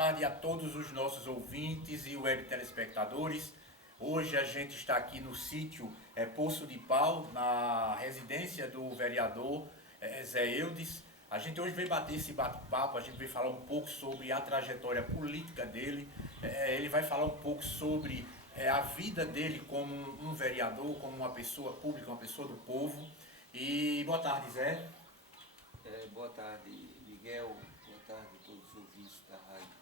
tarde a todos os nossos ouvintes e web telespectadores. Hoje a gente está aqui no sítio Poço de Pau, na residência do vereador Zé Eudes. A gente hoje veio bater esse bate-papo, a gente veio falar um pouco sobre a trajetória política dele. Ele vai falar um pouco sobre a vida dele como um vereador, como uma pessoa pública, uma pessoa do povo. E boa tarde, Zé. Boa tarde, Miguel. Boa tarde a todos os ouvintes da Rádio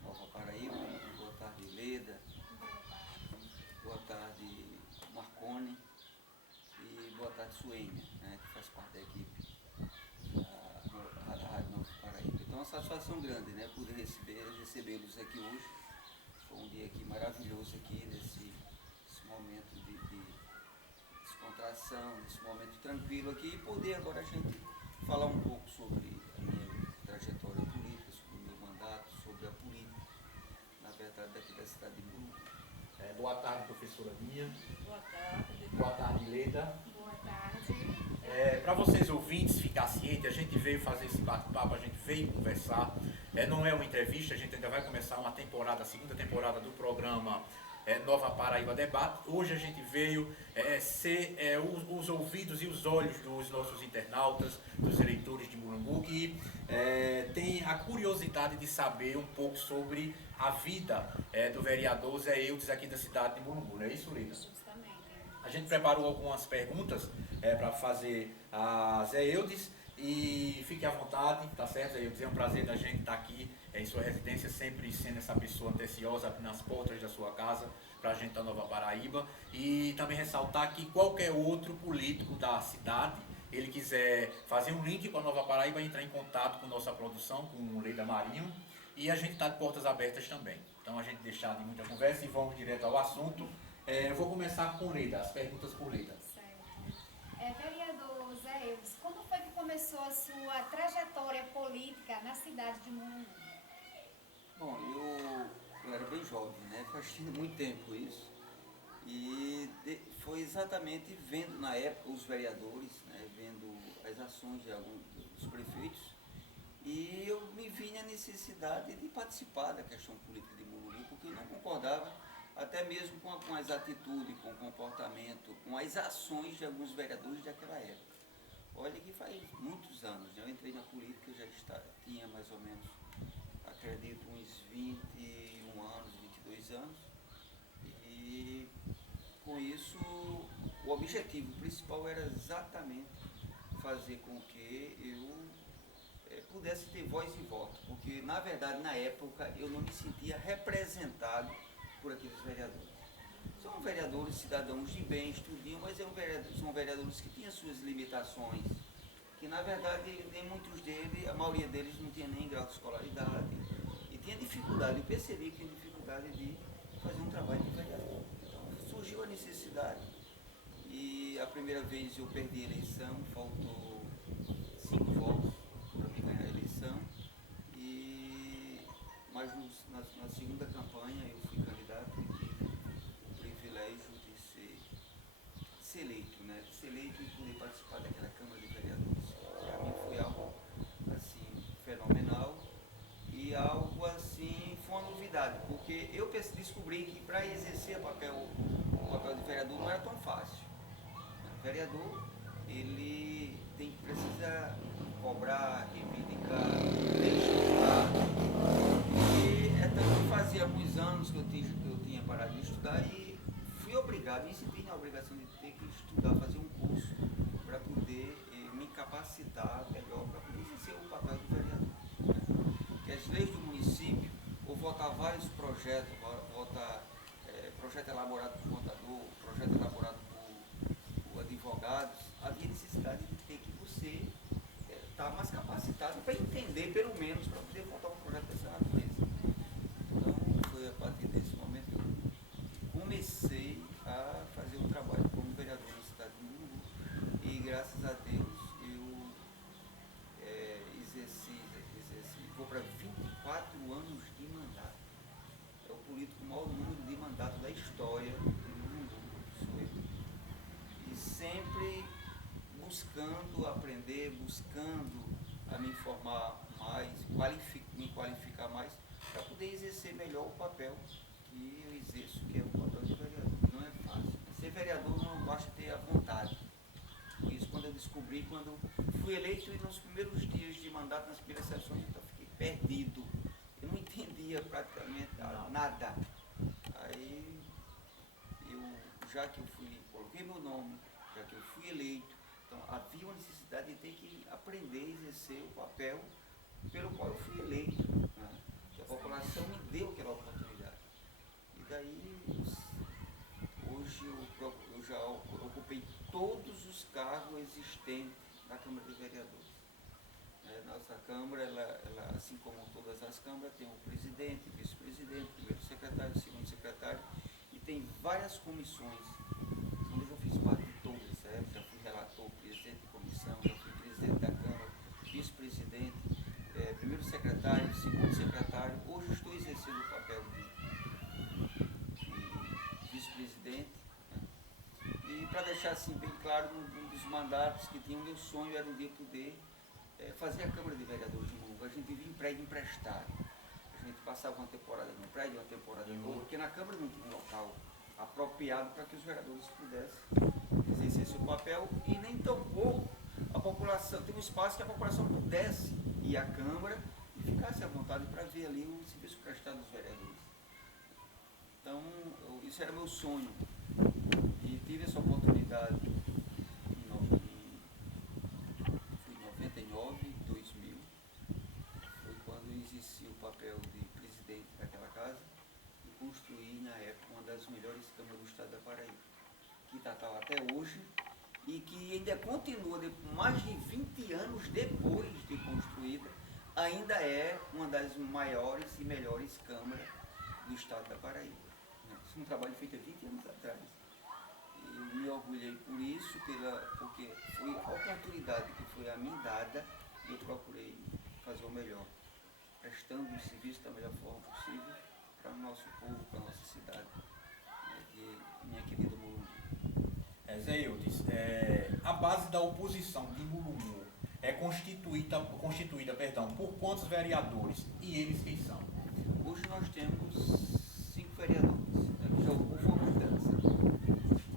Nova Paraíba. Boa tarde, Leda. Boa tarde, Marcone. E boa tarde, Suênia, né, que faz parte da equipe da Rádio Nova Paraíba. Então, é uma satisfação grande, né, poder recebê-los aqui hoje. Foi um dia aqui maravilhoso aqui, nesse momento de descontração, nesse momento tranquilo aqui, e poder agora a gente falar um pouco sobre a minha trajetória política, sobre o meu mandato, sobre a política, na verdade, daqui da cidade de Mulungu. Boa tarde, professora Minha. Boa tarde. Boa tarde, Leda. Boa tarde. Para vocês ouvintes ficar ciente, a gente veio fazer esse bate-papo, a gente veio conversar. Não é uma entrevista, a gente ainda vai começar uma temporada, a segunda temporada do programa Nova Paraíba Debate. Hoje a gente veio ser os ouvidos e os olhos dos nossos internautas, dos eleitores de Mulungu, que tem a curiosidade de saber um pouco sobre a vida do vereador Zé Eudes aqui da cidade de Mulungu. Não é isso, Lida? Justamente. A gente preparou algumas perguntas para fazer a Zé Eudes e fique à vontade, tá certo, Zé Eudes? É um prazer da gente estar aqui em sua residência, sempre sendo essa pessoa atenciosa nas portas da sua casa, para a gente da Nova Paraíba. E também ressaltar que qualquer outro político da cidade, ele quiser fazer um link com a Nova Paraíba, entrar em contato com nossa produção, com o Leda Marinho, e a gente está de portas abertas também. Então a gente deixar de muita conversa e vamos direto ao assunto. Eu vou começar com Leda, as perguntas por Leda. Certo. Vereador Zé Eudes, como foi que começou a sua trajetória política na cidade de Mulungu? Bom, eu era bem jovem, né? Faz muito tempo isso. E foi exatamente vendo na época os vereadores, né? Vendo as ações de alguns dos prefeitos, e eu me vi na necessidade de participar da questão política de Mulungu, porque eu não concordava até mesmo com as atitudes, com o comportamento, com as ações de alguns vereadores daquela época. Olha que faz muitos anos, né? Eu entrei na política, tinha mais ou menos, acredito, uns 21 anos, 22 anos, e com isso o objetivo principal era exatamente fazer com que eu pudesse ter voz e voto, porque na verdade na época eu não me sentia representado por aqueles vereadores. São vereadores cidadãos de bem, estudinham, mas são vereadores que tinham suas limitações, que na verdade nem muitos deles, a maioria deles não tinha nem grau de escolaridade, e tinha dificuldade, eu percebi que tinha dificuldade de fazer um trabalho de vereador. Então surgiu a necessidade, e a primeira vez eu perdi a eleição, faltou 5 votos para me ganhar a eleição, mas na segunda campanha eu fui candidato e tive o privilégio de ser eleito, né? De ser eleito e poder participar daquela Câmara de Vereadores. Para mim foi algo assim fenomenal e algo assim, foi uma novidade, porque eu descobri que para exercer o papel de vereador não era tão fácil. O vereador, ele precisa cobrar, reivindicar, legislar. E é tanto que fazia alguns anos que eu tinha parado de estudar e fui obrigado, me senti na obrigação de ter que estudar, fazer um curso para poder me capacitar melhor para poder exercer o papel de vereador. Porque as leis do município, ou votar vários projetos, projeto elaborado por contador, projeto elaborado por advogados, havia necessidade de ter que você estar mais capacitado para entender, pelo menos, para poder votar um projeto dessa natureza. Então, foi a partir desse momento que eu comecei a fazer um trabalho como vereador na cidade de Mulungu. E, graças a Deus, eu vou para 24 anos de mandato. É o político com o maior número de mandato da história de Mulungu, sou eu. E sempre buscando aprender, buscando a me informar mais, me qualificar mais, para poder exercer melhor o papel que eu exerço, que é o papel de vereador. Não é fácil. Ser vereador não basta ter a vontade. Por isso, quando eu descobri, quando fui eleito e nos primeiros dias de mandato, nas primeiras sessões, eu fiquei perdido. Eu não entendia praticamente nada. Aí, já que eu coloquei meu nome, já que eu fui eleito, então havia uma necessidade de ter que aprender a exercer o papel pelo qual eu fui eleito. Né? Que a população me deu aquela oportunidade. E daí, hoje eu já ocupei todos os cargos existentes na Câmara de Vereadores. Nossa Câmara, ela, assim como todas as câmaras, tem um presidente, vice-presidente, primeiro secretário, segundo secretário, e tem várias comissões. Então, eu já fiz parte de todas, certo? Já fui relator, presidente de comissão, já fui presidente da Câmara, vice-presidente, primeiro secretário, segundo secretário. Hoje estou exercendo o papel de vice-presidente. E para deixar assim bem claro, um dos mandatos que tinha o meu sonho era um dia poder fazer a Câmara de Vereadores de Mongaguá. A gente vivia em prédio emprestado. A gente passava uma temporada num prédio, uma temporada em outro, porque na Câmara não tinha um local apropriado para que os vereadores pudessem exercer seu papel e nem tampouco a população, tem um espaço que a população pudesse ir à Câmara e ficasse à vontade para ver ali o serviço prestado dos vereadores. Então, isso era meu sonho. E tive essa oportunidade em 99, 2000. Foi quando eu exerci o papel de presidente daquela casa e construí, na época, uma das melhores câmaras do estado da Paraíba, que está até hoje e que ainda continua, mais de 20 anos depois de construída, ainda é uma das maiores e melhores câmaras do estado da Paraíba. Isso é um trabalho feito há 20 anos atrás. Eu me orgulhei por isso, porque foi a oportunidade que foi a mim dada e eu procurei fazer o melhor, prestando o serviço da melhor forma possível para o nosso povo, para a nossa cidade, minha querida Mulungu. Zé Eudes, a base da oposição de Mulungu é constituída por quantos vereadores? E eles quem são? Hoje nós temos 5 vereadores, né? Já houve uma mudança.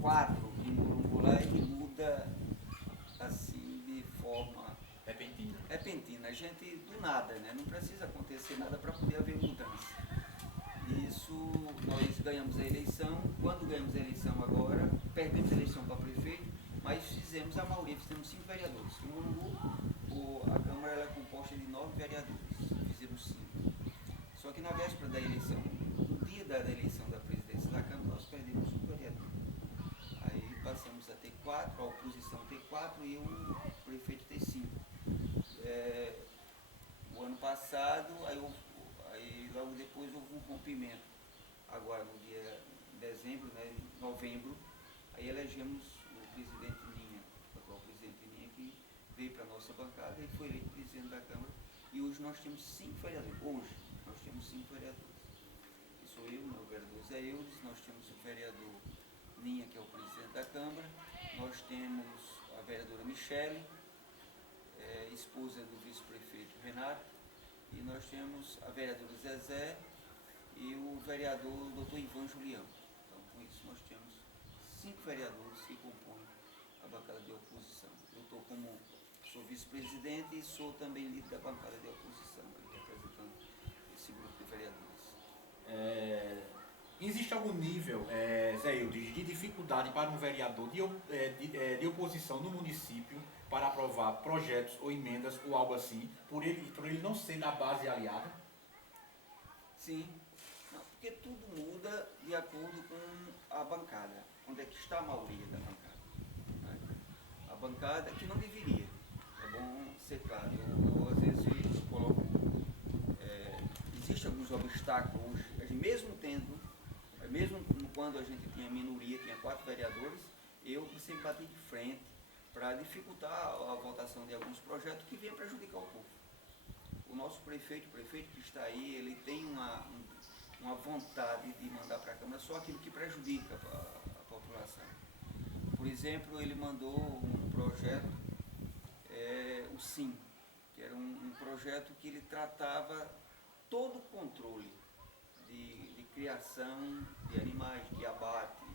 4 em Mulungu lá e muda assim de forma repentina. A gente do nada, né? Não precisa acontecer nada para poder haver mudança. Isso, nós ganhamos a eleição. Quando ganhamos a eleição agora, perdemos a eleição para prefeito, mas fizemos a maioria, fizemos 5 vereadores. Em Mulungu, a Câmara ela é composta de 9 vereadores, fizemos 5. Só que na véspera da eleição, no dia da eleição da presidência da Câmara, nós perdemos um vereador. Aí passamos a ter 4, a oposição ter 4 e o prefeito ter 5. O ano passado, aí logo depois houve um rompimento. Agora no dia de dezembro, né, novembro, aí elegemos o presidente Ninha, o atual presidente Ninha, que veio para a nossa bancada e foi eleito presidente da Câmara. E hoje nós temos 5 vereadores. Hoje nós temos 5 vereadores. Que sou eu, meu vereador Zé Eudes, nós temos o vereador Ninha, que é o presidente da Câmara, nós temos a vereadora Michele, esposa do vice-prefeito Renato, e nós temos a vereadora Zezé e o vereador Dr. Ivan Julião. Então, com isso, nós temos 5 vereadores que compõem a bancada de oposição. Eu sou vice-presidente e sou também líder da bancada de oposição, representando esse grupo de vereadores. Existe algum nível, Zé Eudes, de dificuldade para um vereador de oposição no município para aprovar projetos ou emendas ou algo assim, por ele não ser da base aliada? Sim, porque tudo muda de acordo com a bancada, onde é que está a maioria da bancada. Né? A bancada que não deveria, é bom ser claro, eu às vezes coloco, existem alguns obstáculos hoje, mesmo quando a gente tinha minoria, tinha 4 vereadores, eu sempre bati de frente para dificultar a votação de alguns projetos que vinham prejudicar o povo. O nosso prefeito que está aí, ele tem uma vontade de mandar para a Câmara só aquilo que prejudica a população. Por exemplo, ele mandou um projeto, o SIM, que era um projeto que ele tratava todo o controle de criação de animais, de abate,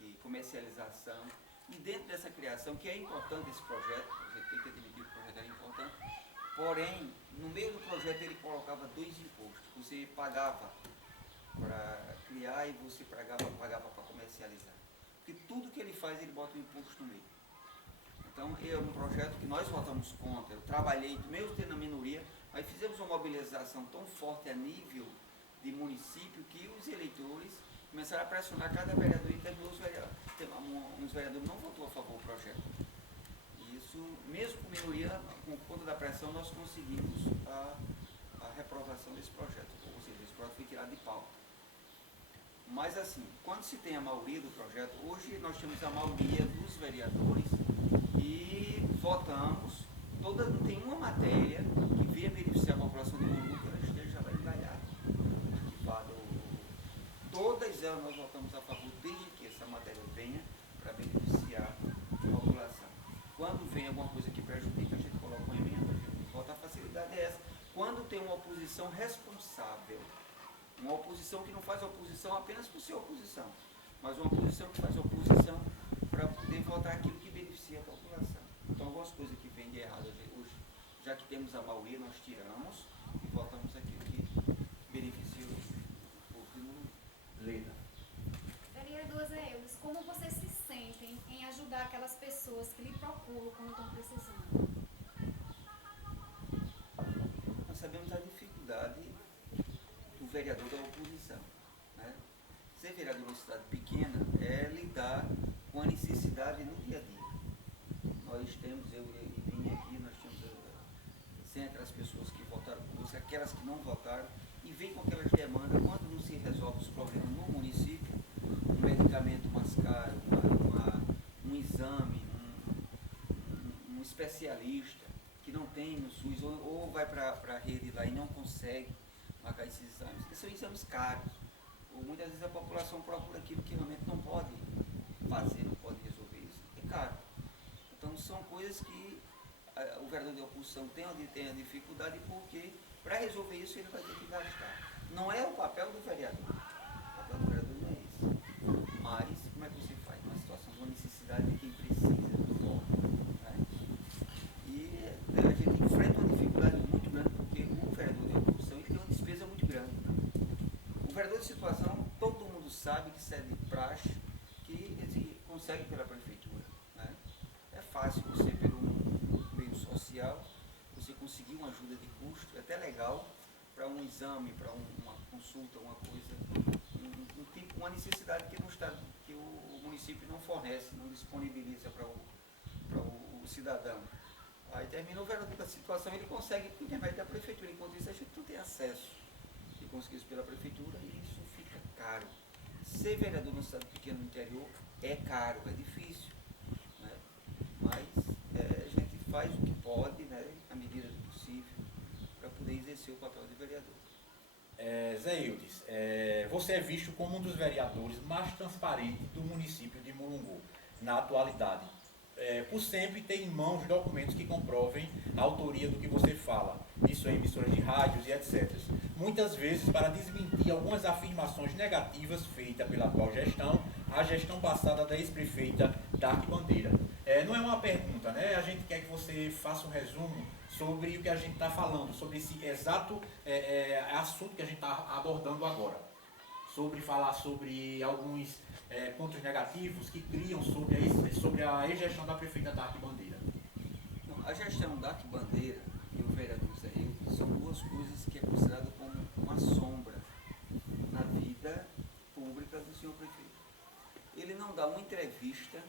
de comercialização. E dentro dessa criação, que é importante esse projeto, a gente tem que admitir que o projeto era importante, porém, no meio do projeto ele colocava dois impostos. Você pagava para criar e você pagava para comercializar. Porque tudo que ele faz, ele bota um imposto no meio. Então, é um projeto que nós votamos contra. Eu trabalhei, mesmo tendo a minoria, mas fizemos uma mobilização tão forte a nível de município que os eleitores começaram a pressionar cada vereador e terminou uns vereadores não votou a favor do projeto. E isso, mesmo com minoria, com conta da pressão, nós conseguimos a reprovação desse projeto. Ou seja, esse projeto foi tirado de pauta. Mas assim, quando se tem a maioria do projeto, hoje nós temos a maioria dos vereadores e votamos, não tem uma matéria que venha beneficiar a população de Mulungu que ela esteja lá engalhada, arquivada. Todas elas nós votamos a favor, desde que essa matéria venha para beneficiar a população. Quando vem alguma coisa que prejudica, a gente coloca uma emenda, a gente vota. A facilidade é essa. Quando tem uma oposição responsável, uma oposição que não faz oposição apenas por ser oposição, mas uma oposição que faz oposição para poder votar aquilo que beneficia a população. Então, algumas coisas que vêm de errado hoje, já que temos a maioria, nós tiramos e votamos aquilo que beneficia o povo. Leda. Vereador Zé Eudes, como vocês se sentem em ajudar aquelas pessoas que lhe procuram quando estão precisando? Nós sabemos a dificuldade do vereador da oposição, né? Ser vereador numa cidade pequena é lidar com a necessidade no dia a dia. Nós temos, eu vim aqui, nós temos sempre aquelas pessoas que votaram por você, aquelas que não votaram, e vem com aquelas demandas, quando não se resolve os problemas no município, um medicamento mais caro, um exame, um especialista que não tem no SUS, ou vai para a rede lá e não consegue marcar esses exames. Esses são exames caros. Ou muitas vezes a população procura aquilo que realmente não pode fazer, não pode resolver isso. É caro. Então são coisas que o vereador de oposição tem a dificuldade, porque para resolver isso ele vai ter que gastar. Não é o papel do vereador. O papel do vereador não é esse. Mas como é que você faz? Numa situação de uma necessidade de quem precisa do voto, né? E a gente enfrenta uma dificuldade muito grande, porque o vereador de oposição ele tem uma despesa muito grande. O vereador de situação, todo mundo sabe que serve de praxe, que ele consegue pela prefeitura, né? É fácil você, pelo meio social, você conseguir uma ajuda de custo, é até legal, para um exame, para uma consulta, uma coisa, uma necessidade que, no estado, que o município não fornece, não disponibiliza para o cidadão. Aí termina o vereador da situação, ele consegue por intermédio da prefeitura, enquanto isso a gente não tem acesso. E conseguir isso pela prefeitura, e isso fica caro. Ser vereador numa cidade pequena no interior é caro, é difícil, né? Mas a gente faz o que pode, né, à medida do possível, para poder exercer o papel de vereador. Zé Eudes, você é visto como um dos vereadores mais transparentes do município de Mulungu, na atualidade. Por sempre ter em mãos documentos que comprovem a autoria do que você fala, isso em emissoras de rádios e etc. Muitas vezes para desmentir algumas afirmações negativas feitas pela atual gestão, a gestão passada da ex-prefeita Dark Bandeira. Não é uma pergunta, né? A gente quer que você faça um resumo sobre o que a gente está falando, sobre esse exato assunto que a gente está abordando agora. Falar sobre alguns pontos negativos que criam sobre a gestão da prefeita Dark Bandeira. Não, a gestão Dark Bandeira e o vereador Zé Eudes são duas coisas que é considerado como uma sombra na vida pública do senhor prefeito. Ele não dá uma entrevista,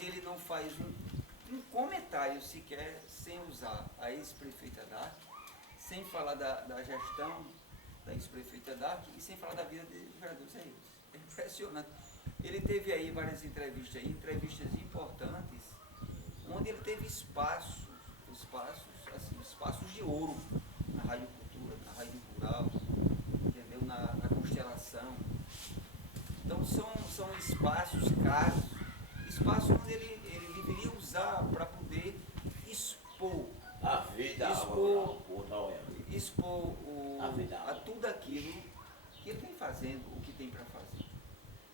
ele não faz um comentário sequer sem usar a ex-prefeita Dark, sem falar da gestão da ex-prefeita Dark e sem falar da vida do vereador Zé Eudes. É impressionante. Ele teve aí várias entrevistas importantes, onde ele teve espaços de ouro na Rádio Cultura, na Rádio Rural, entendeu? Na Constelação. Então são espaços caros, espaços onde ele deveria usar para poder expor a vida, expor a tudo aquilo que ele vem fazendo o que tem para fazer.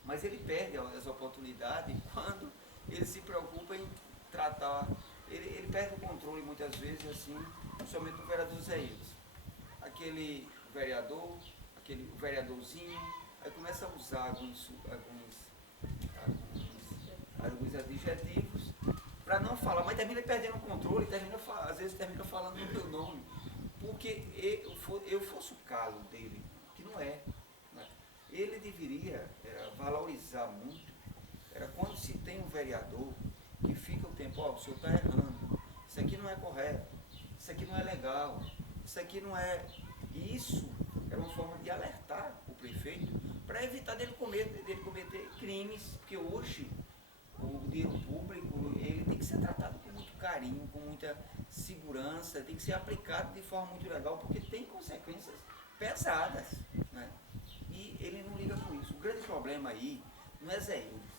Mas ele perde as oportunidades quando ele se preocupa em tratar, ele perde o controle muitas vezes, assim, principalmente o vereador Zé Eudes. Aquele vereador, aquele vereadorzinho, aí começa a usar alguns adjetivos para não falar, mas termina perdendo o controle, às vezes termina falando no meu nome, porque eu fosse o calo dele, que não é. Né? Ele deveria valorizar muito, era quando se tem um vereador que fica o tempo, o senhor está errando, isso aqui não é correto, isso aqui não é legal, isso aqui não é... Isso é uma forma de alertar o prefeito para evitar dele cometer crimes, porque hoje o dinheiro público ele tem que ser tratado com muito carinho, com muita segurança, tem que ser aplicado de forma muito legal, porque tem consequências pesadas, né? E ele não liga com isso. O grande problema aí não é Zé Eudes,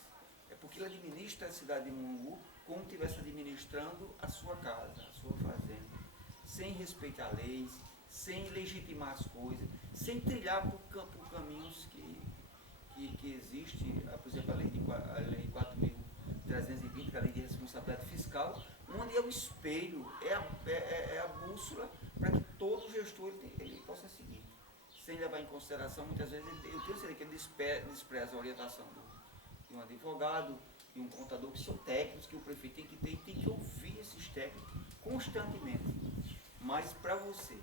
é porque ele administra a cidade de Mulungu como se estivesse administrando a sua casa, a sua fazenda, sem respeitar leis, sem legitimar as coisas, sem trilhar por caminhos que existe, por exemplo, a lei 4.320, que é a lei de responsabilidade fiscal, onde é o espelho, é a bússola para que todo gestor ele possa seguir, sem levar em consideração, muitas vezes, eu tenho certeza que ele despreza a orientação de um advogado, de um contador, que são técnicos que o prefeito tem que ter e tem que ouvir esses técnicos constantemente. Mas para você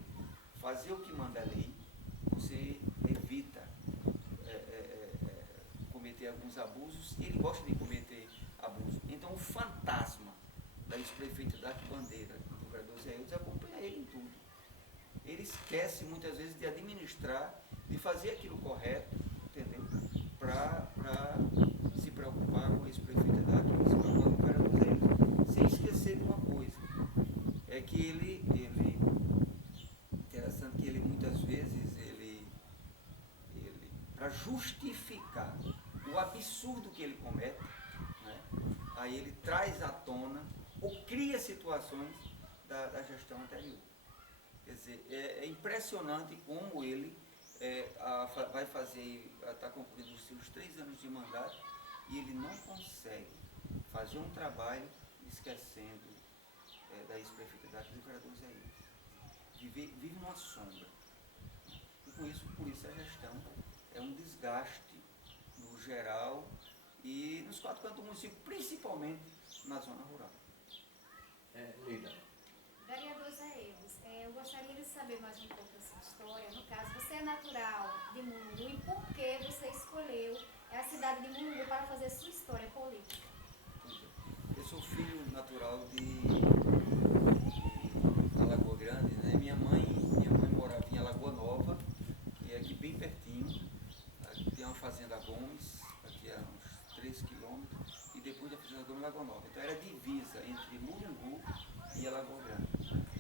fazer o que manda a lei, você evita cometer alguns abusos, e ele gosta de cometer abusos. Então o fantasma da ex-prefeita Daqui Bandeira, do vereador Zé Eudes, acompanha ele em tudo. Ele esquece muitas vezes de administrar, de fazer aquilo correto, entendeu? Para se preocupar com a ex-prefeita Daqui, se preocupar com o vereador Zé Eudes. Sem esquecer de uma coisa, é que ele interessante que ele muitas vezes, para justificar o absurdo que ele comete, né, aí ele traz à tona ou cria situações da gestão anterior. Quer dizer, é impressionante como ele vai fazer, está concluindo os seus 3 anos de mandato e ele não consegue fazer um trabalho esquecendo da ex-prefeita do vereador Zé Eudes. Vive numa sombra. E por isso a gestão é um desgaste no geral e nos 4 cantos do município, principalmente na zona rural. Lida. Vereador Zé Eudes, eu gostaria de saber mais um pouco da sua história. No caso, você é natural de Mulungu e por que você escolheu a cidade de Mulungu para fazer sua história política? Eu sou filho natural de Alagoa Grande, né? Minha mãe morava em Alagoa Nova, que é aqui bem pertinho. Aqui tem uma fazenda Gomes, aqui a uns 3 quilômetros, e depois da fazenda Gomes, Alagoa Nova. Então era divisa entre Mulungu e Alagoa Grande.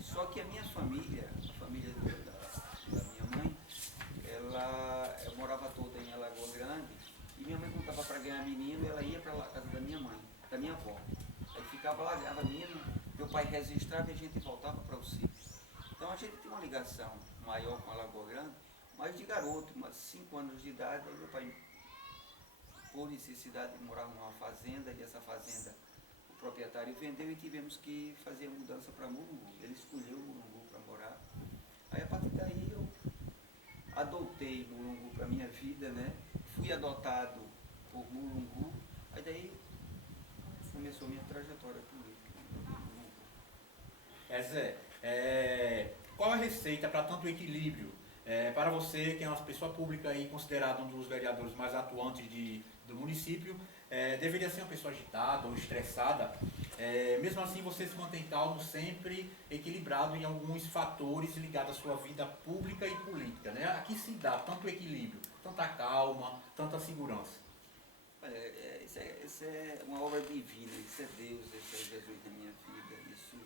Só que a minha família, a família da minha mãe, ela morava toda em Alagoa Grande, e minha mãe, quando estava para ganhar menino, ela ia para a casa da minha mãe, da minha avó. Aí ficava lá, ganhava menino, meu pai registrava e a gente voltava para o sítio. Então a gente tem uma ligação maior com a Alagoa Grande, mas de garoto, umas 5 anos de idade, aí meu pai, por necessidade, morava numa fazenda, e essa fazenda o proprietário vendeu e tivemos que fazer a mudança para Mulungu. Ele escolheu Mulungu para morar. Aí a partir daí eu adotei Mulungu para minha vida, né? Fui adotado por Mulungu, aí daí começou a minha trajetória política. Zé, qual a receita para tanto equilíbrio? Para você, que é uma pessoa pública e considerado um dos vereadores mais atuantes do município, deveria ser uma pessoa agitada ou estressada, mesmo assim você se mantém calmo, sempre equilibrado em alguns fatores ligados à sua vida pública e política, né? Aqui se dá tanto equilíbrio, tanta calma, tanta segurança. Isso é uma obra divina, isso é Deus, isso é Jesus na minha vida, isso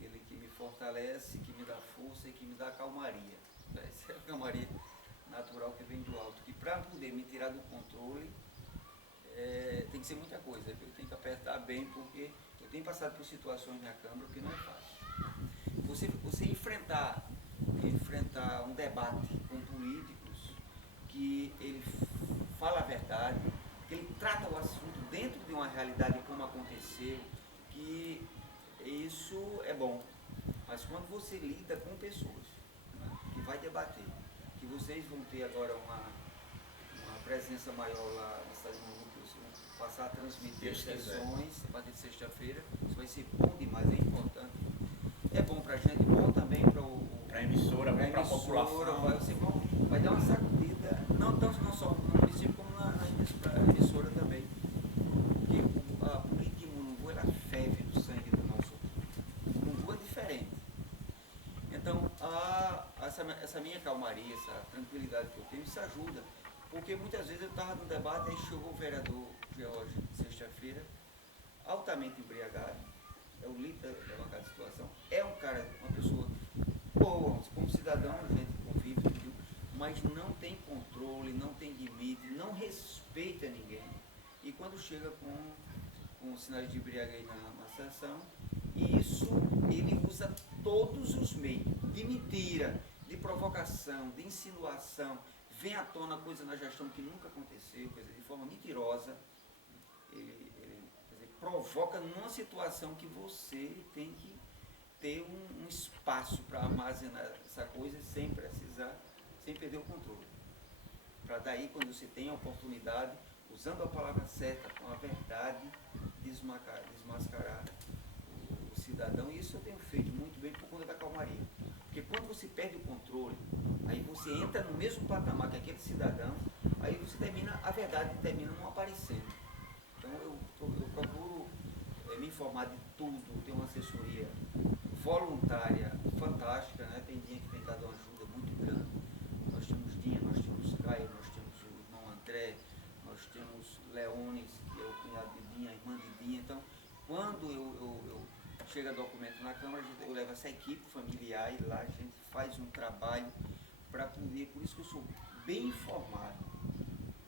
Ele que me fortalece, que me dá força e que me dá calmaria. Essa é a calmaria natural que vem do alto, que para poder me tirar do controle tem que ser muita coisa, eu tenho que apertar bem, porque eu tenho passado por situações na Câmara que não é fácil. Você enfrentar um debate com políticos que ele fala a verdade, que ele trata o assunto dentro de uma realidade como aconteceu, que isso é bom. Mas quando você lida com pessoas, né, que vai debater, que vocês vão ter agora uma presença maior lá na cidade de Mongu, que vocês vão passar a transmitir sessões a partir de sexta-feira, isso vai ser bom demais, é importante. É bom para a gente, bom também para a emissora, para a população. Vai dar uma sacudida, não só no município, como na emissora também. Porque a política de Mongu, ela ferve do sangue do nosso povo. Mongu é diferente. Então, essa minha calmaria, essa tranquilidade que eu tenho, isso ajuda. Porque muitas vezes eu estava no debate, aí chegou o vereador George, sexta-feira, altamente embriagado, é o líder da bancada de situação, é um cara, uma pessoa boa, como cidadão, a gente convive, mas não tem controle, não tem limite, não respeita ninguém. E quando chega com sinais de embriaguez na sessão, isso ele usa todos os meios de mentira, de provocação, de insinuação, vem à tona coisa na gestão que nunca aconteceu, coisa de forma mentirosa, ele quer dizer, provoca numa situação que você tem que ter um espaço para armazenar essa coisa sem precisar, sem perder o controle. Para daí, quando você tem a oportunidade, usando a palavra certa, com a verdade, desmascarar o cidadão. E isso eu tenho feito muito bem por conta da calmaria. Porque quando você perde o controle, aí você entra no mesmo patamar que aquele cidadão, aí você termina, a verdade termina não aparecendo. Então eu procuro me informar de tudo, ter uma assessoria voluntária fantástica, né? Tem dia que tem dado uma ajuda muito grande. Nós temos Dinha, nós temos Caio, nós temos o irmão André, nós temos Leones, que é o cunhado de Dinha, a irmã de Dinha. Então, quando eu chega documento na Câmara, eu levo essa equipe familiar e lá a gente faz um trabalho para poder, por isso que eu sou bem informado,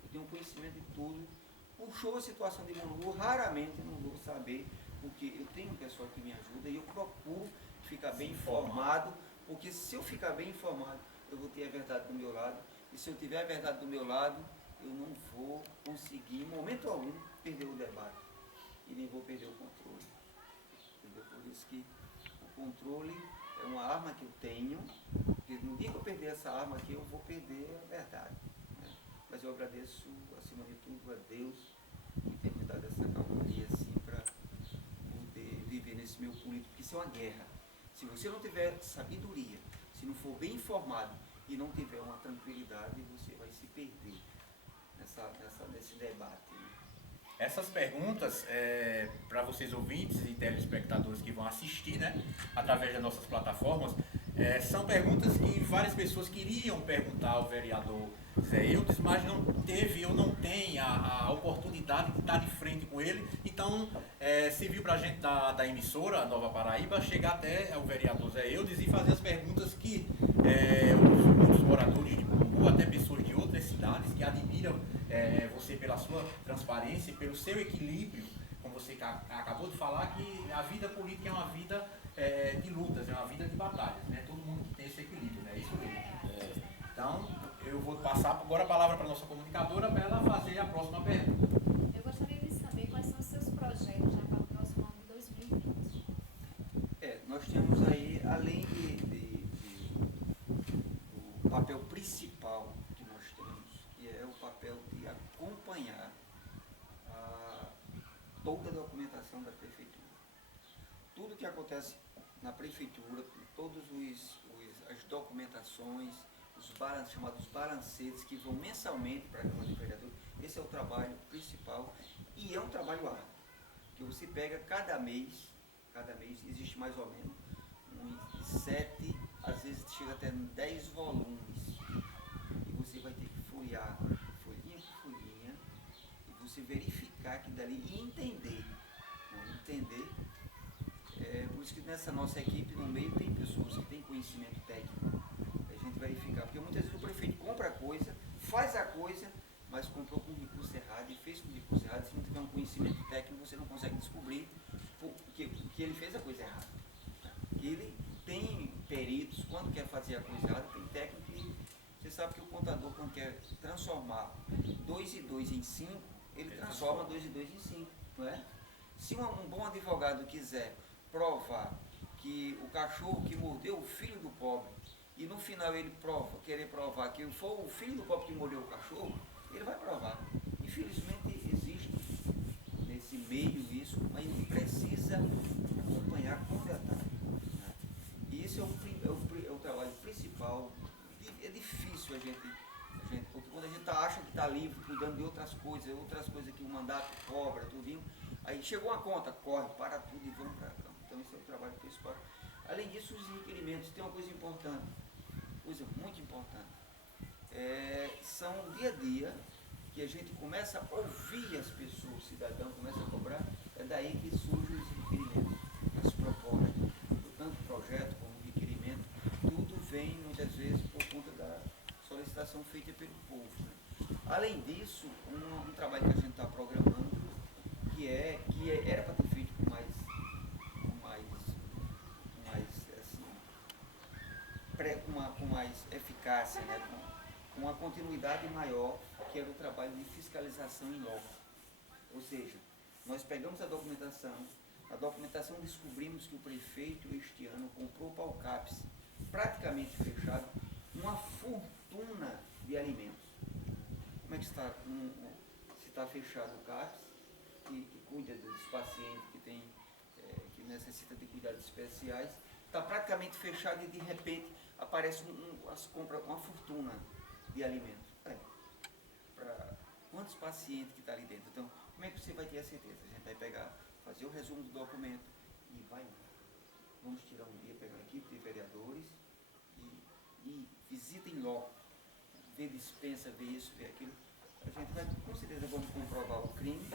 eu tenho conhecimento de tudo. Puxou a situação de Mongu, raramente eu não vou saber, porque eu tenho um pessoal que me ajuda e eu procuro ficar bem informado, porque se eu ficar bem informado, eu vou ter a verdade do meu lado, e se eu tiver a verdade do meu lado, eu não vou conseguir, em momento algum, perder o debate, e nem vou perder o controle. Entendeu? Por isso que o controle é uma arma que eu tenho, porque no dia que eu perder essa arma aqui, eu vou perder a verdade. Né? Mas eu agradeço, acima de tudo, a Deus, por ter me dado essa calmaria, assim, para poder viver nesse meu político, porque isso é uma guerra. Se você não tiver sabedoria, se não for bem informado e não tiver uma tranquilidade, você vai se perder nesse debate. Né? Essas perguntas, para vocês ouvintes e telespectadores que vão assistir, né, através das nossas plataformas, são perguntas que várias pessoas queriam perguntar ao vereador Zé Eudes, mas não teve ou não tem a oportunidade de estar de frente com ele. Então, serviu para a gente da emissora Nova Paraíba chegar até o vereador Zé Eudes e fazer as perguntas que muitos moradores de Mongu, até pessoas de outras cidades que admiram você pela sua transparência e pelo seu equilíbrio, como você acabou de falar, que a vida política é uma vida de lutas, é uma vida de batalhas, né? Todo mundo tem esse equilíbrio, né? Isso mesmo. Então, eu vou passar agora a palavra para a nossa comunicadora para ela fazer a próxima pergunta. Eu gostaria de saber quais são os seus projetos já para o próximo ano de 2020. Nós temos aí, além do papel principal que nós temos, que é o papel de acompanhar toda a documentação da prefeitura. Tudo que acontece na prefeitura, todas as documentações, os chamados balancetes que vão mensalmente para a Câmara de Vereadores, esse é o trabalho principal e é um trabalho árduo, que você pega cada mês existe mais ou menos uns 7, às vezes chega até 10 volumes, e você vai ter que folhear folhinha por folhinha, e você verificar que dali e entender, né? Por isso que nessa nossa equipe, no meio, tem pessoas que têm conhecimento técnico, a gente verificar, porque muitas vezes o prefeito compra a coisa, faz a coisa, mas comprou com recurso errado e fez com recurso errado. Se não tiver um conhecimento técnico, você não consegue descobrir que ele fez a coisa errada. Que ele tem peritos, quando quer fazer a coisa errada, tem técnico que Você sabe que o contador, quando quer transformar 2 e 2 em 5, ele transforma 2 e 2 em 5, não é? Se um bom advogado quiser provar que o cachorro que mordeu o filho do pobre, e no final ele querer provar que foi o filho do pobre que mordeu o cachorro, ele vai provar. Infelizmente existe nesse meio isso, mas ele precisa acompanhar com detalhe, né? E esse é o trabalho principal. É difícil a gente, porque quando a gente acha que está livre, cuidando de outras coisas que o mandato cobra, tudinho, aí chegou uma conta, corre, para tudo e vamos para cá. Então esse é o trabalho principal. Além disso, os requerimentos, tem uma coisa importante, coisa muito importante, são dia a dia que a gente começa a ouvir as pessoas, o cidadão começa a cobrar, é daí que surgem os requerimentos, as propostas, tanto projeto como requerimento, tudo vem muitas vezes por conta da solicitação feita pelo povo, né? Além disso, um trabalho que a gente está programando, era para ter feito com mais assim, com mais eficácia, né? Com uma continuidade maior, que era o trabalho de fiscalização em loco. Ou seja, nós pegamos a documentação descobrimos que o prefeito este ano comprou para o CAPES, praticamente fechado, uma fortuna de alimentos. Como é que está? Se está fechado o CAPES, que cuida dos pacientes que necessitam de cuidados especiais, está praticamente fechado e de repente aparece uma fortuna de alimentos. Para quantos pacientes que está ali dentro? Então, como é que você vai ter a certeza? A gente vai fazer o resumo do documento e vai. Vamos tirar um dia, pegar uma equipe de vereadores e visita em loco, ver dispensa, ver isso, ver aquilo. A gente vai, com certeza, vamos comprovar o crime,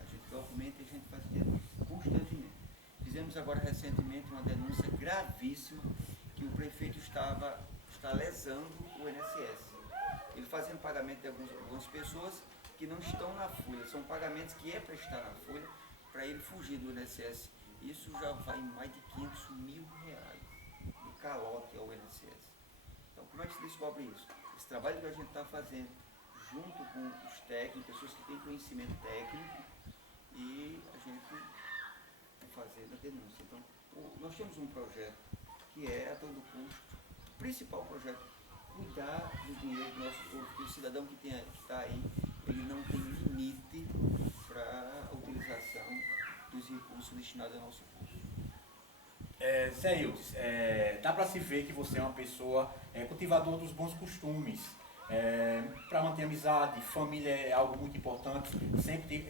a gente documenta e a gente faz denúncia constantemente. Fizemos agora recentemente uma denúncia gravíssima que o prefeito está lesando o INSS. Ele fazendo pagamento de algumas pessoas que não estão na folha, são pagamentos que é para estar na folha, para ele fugir do INSS. Isso já vai em mais de 500 mil reais de calote ao INSS. Então, como é que se descobre isso? Esse trabalho que a gente está fazendo, junto com os técnicos, pessoas que têm conhecimento técnico, e a gente fazer a denúncia. Então, nós temos um projeto que é a todo custo, o principal projeto, cuidar do dinheiro do nosso povo, que o cidadão que está aí, ele não tem limite para a utilização dos recursos destinados ao nosso povo. Zé Eudes, dá para se ver que você é uma pessoa cultivador dos bons costumes, para manter amizade, família é algo muito importante,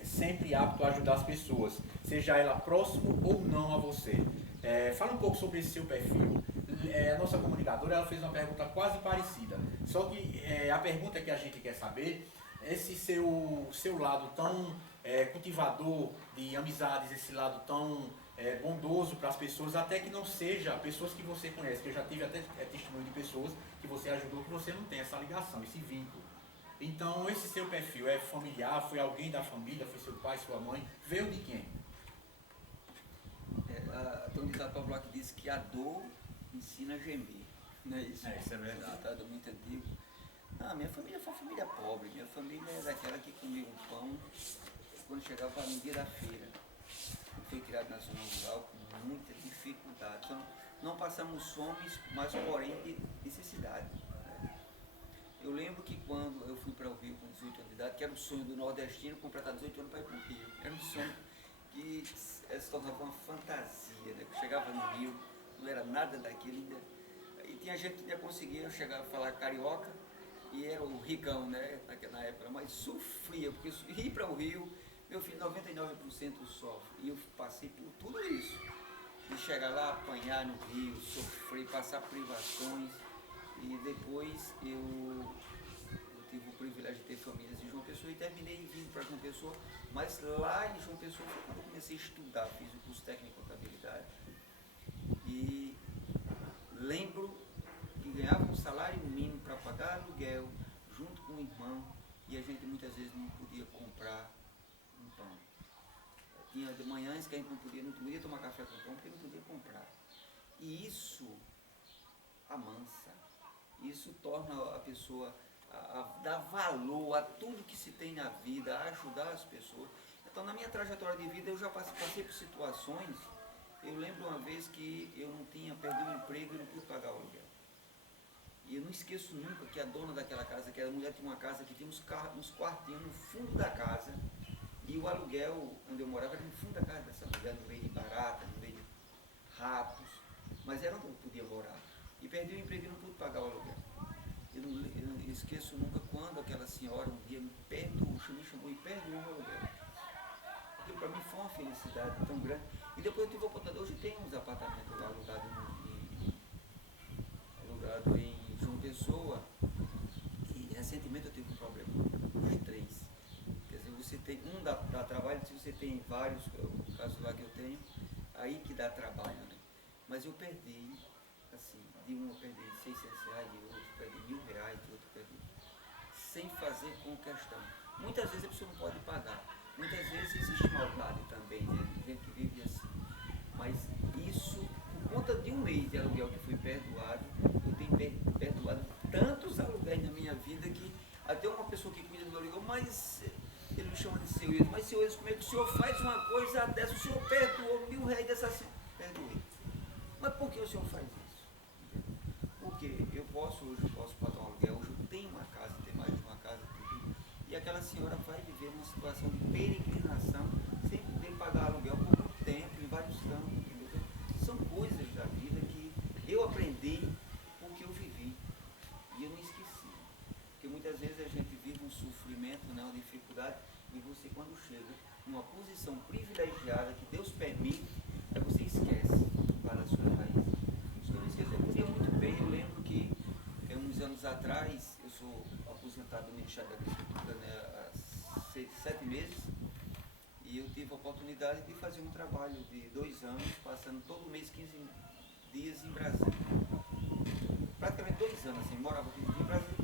sempre apto a ajudar as pessoas, seja ela próximo ou não a você. Fala um pouco sobre esse seu perfil. A nossa comunicadora ela fez uma pergunta quase parecida, só que a pergunta que a gente quer saber, esse seu lado tão cultivador de amizades, esse lado tão bondoso para as pessoas, até que não seja pessoas que você conhece, que eu já tive até testemunho de pessoas que você ajudou, que você não tem essa ligação, esse vínculo. Então, esse seu perfil é familiar, foi alguém da família, foi seu pai, sua mãe, veio de quem? Tem um ditado popular que diz que a dor ensina a gemer, não é isso? Isso é verdade. Um ditado muito antigo. Não, minha família foi uma família pobre, minha família é daquela que comia um pão quando chegava no dia da feira. Eu fui criado na zona rural com muita dificuldade. Então, não passamos fome, mas porém de necessidade. Eu lembro que quando eu fui para o Rio com 18 anos de idade, que era o sonho do nordestino completar 18 anos para ir para o Rio. Era um sonho que se tornava uma fantasia, né? Eu chegava no Rio, não era nada daquilo ainda. E tinha gente que ainda conseguia chegar a falar carioca, e era o ricão, né, na época, mas sofria, porque ir para o Rio, meu filho, 99% sofre. E eu passei por tudo isso. De chegar lá, apanhar no Rio, sofrer, passar privações. E depois eu tive o privilégio de ter famílias em João Pessoa e terminei vindo para João Pessoa. Mas lá em João Pessoa foi quando eu comecei a estudar, fiz o curso técnico de contabilidade. E lembro que ganhava um salário mínimo para pagar aluguel, junto com o irmão, e a gente muitas vezes não podia comprar um pão. Tinha de manhãs que a gente não podia tomar café com pão, porque não podia comprar. E isso amansa, Isso torna a pessoa a dar valor a tudo que se tem na vida, a ajudar as pessoas. Então, na minha trajetória de vida, eu já passei por situações. Eu lembro uma vez que eu não tinha, perdi o emprego e não pude pagar o aluguel. E eu não esqueço nunca que a dona daquela casa, que era a mulher, tinha uma casa que tinha uns quartinhos no fundo da casa, e o aluguel onde eu morava era no fundo da casa dessa mulher, no meio de barata, no meio de ratos, mas era onde eu podia morar. E perdi o emprego e não pude pagar o aluguel. Eu não esqueço nunca quando aquela senhora um dia me chamou e perdoou o aluguel. Aquilo para mim foi uma felicidade tão grande. E depois eu tive a oportunidade, hoje tem uns apartamentos lá alugados em João Pessoa, e recentemente eu tive um problema, os 3. Quer dizer, você tem um dá trabalho, se você tem vários, o caso lá que eu tenho, aí que dá trabalho, né? Mas eu perdi, assim, de um eu perdi R$600, de outro perdi R$1.000, de outro perdi, sem fazer com questão. Muitas vezes a pessoa não pode pagar, muitas vezes existe maldade também, né? Gente que vive assim. Mas isso, por conta de um mês de aluguel que fui perdoado, eu tenho perdoado tantos aluguéis na minha vida que até uma pessoa que cuida do aluguel, mas ele me chama de seu Wilson, mas seu Wilson, como é que o senhor faz uma coisa dessa? O senhor perdoou R$1.000 dessa senhora? Perdoei. Mas por que o senhor faz isso? Porque hoje eu posso pagar um aluguel, hoje eu tenho uma casa, tenho mais de uma casa, tudo, e aquela senhora vai viver uma situação de peregrinação, sem poder pagar aluguel por muito tempo, em vários campos, entendeu? São coisas da vida que eu aprendi porque eu vivi, e eu não esqueci. Porque muitas vezes a gente vive um sofrimento, né, uma dificuldade, e você quando chega numa posição privilegiada que Deus permite, aí você esquece lá das suas raízes. Isso eu não esqueci, eu podia muito bem, eu lembro que uns anos atrás, eu sou aposentado do Ministério da Agricultura, né, há 7 meses, e eu tive a oportunidade de fazer um trabalho de 2 anos, passando todo mês 15 dias em Brasília. Praticamente 2 anos, assim, morava aqui em Brasília,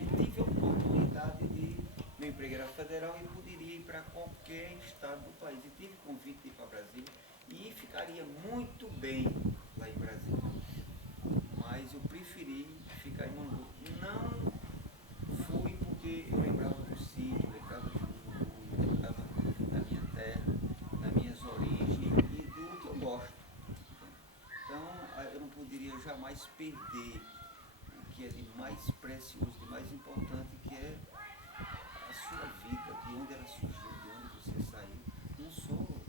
e tive a oportunidade de, meu emprego era federal e poderia ir para qualquer estado do país. E tive convite de ir para Brasília e ficaria muito bem lá em Brasília. Mas eu preferi ficar em Mongu. Não fui porque eu lembrava do sítio, lembrava de Mongu, lembrava da minha terra, das minhas origens e do que eu gosto. Então, eu não poderia jamais perder o que é de mais precioso, de mais importante, que é a sua vida, de onde ela surgiu, de onde você saiu. Não sou